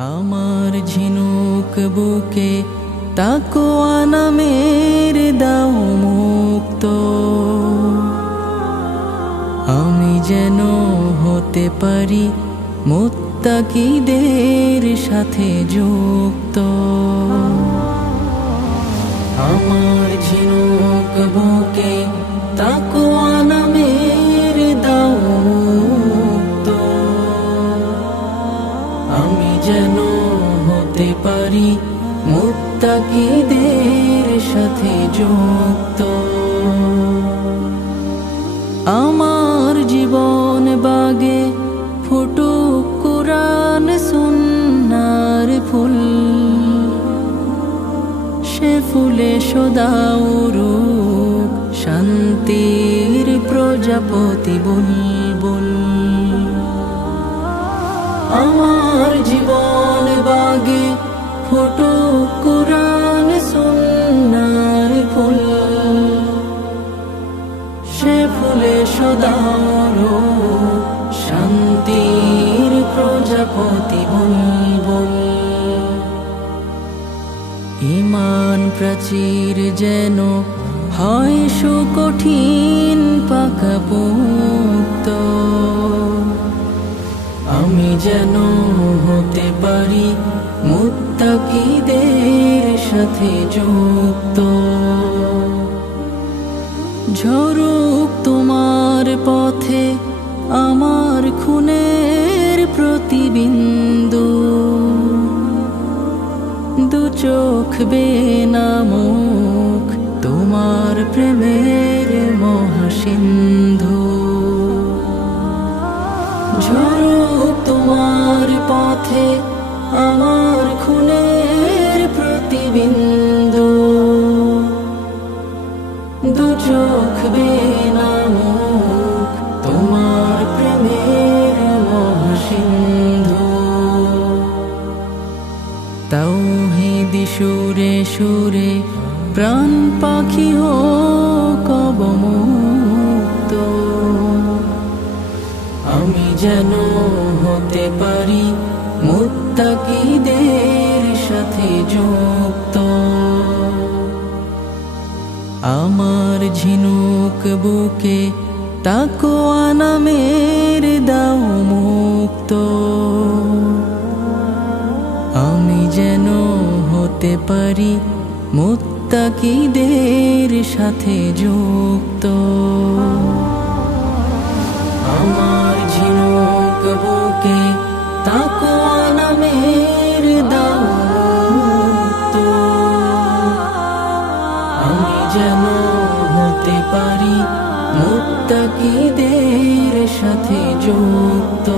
আমার ঝিনুক বুকে তাকওয়া নামের দাও মুক্ত, আমি যেন হতে পারি মুত্তাকিদের সাথে যুক্ত। আমার ঝিনুক বুকে তাকওয়া নামের দাও মুক্ত, আমি যেন হতে পারি মুত্তাকিদের সাথে যুক্ত। আমার জীবন বাগে ফুটুক কুরআন সুন্নাহর ফুল, সে ফুলে সদা উড়ুক শান্তির প্রজাপতি বুলবুল। আমার জীবন বাগে ফুটুক কুরআন সুন্নাহর ফুল, সে ফুলে সদা উড়ুক শান্তির প্রজাপতি বুলবুল। ঈমান প্রাচীর যেন হয় সুকঠিন পাকাপোক্ত, আমি যেন হতে পারি মুত্তাকিদের সাথে যুক্ত। ঝরুক তোমার পথে আমার খুনের প্রতিবিন্দু, দু চোখ বেনামুখ তোমার প্রেমের মহাসিন্ধু। ঝরুক তোমার পথে আমার খুনের প্রতিবিন্দু, দু চোখ বেনামুখ তোমার প্রেমের মহাসিন্ধু। তাওহীদি সুরে সুরে প্রাণ পাখি হোক অবমুক্ত, আমি যেন হতে পারি মুত্তাকিদের সাথে যুক্ত। আমার ঝিনুক বুকে তাকওয়া নামের দাও মুক্ত, আমি যেন হতে পারি মুত্তাকিদের সাথে যুক্ত। আমার ঝিনুক বুকে তাকওয়া নামের দাও মুক্ত, আমি যেন হতে পারি মুত্তাকিদের সাথে যুক্ত।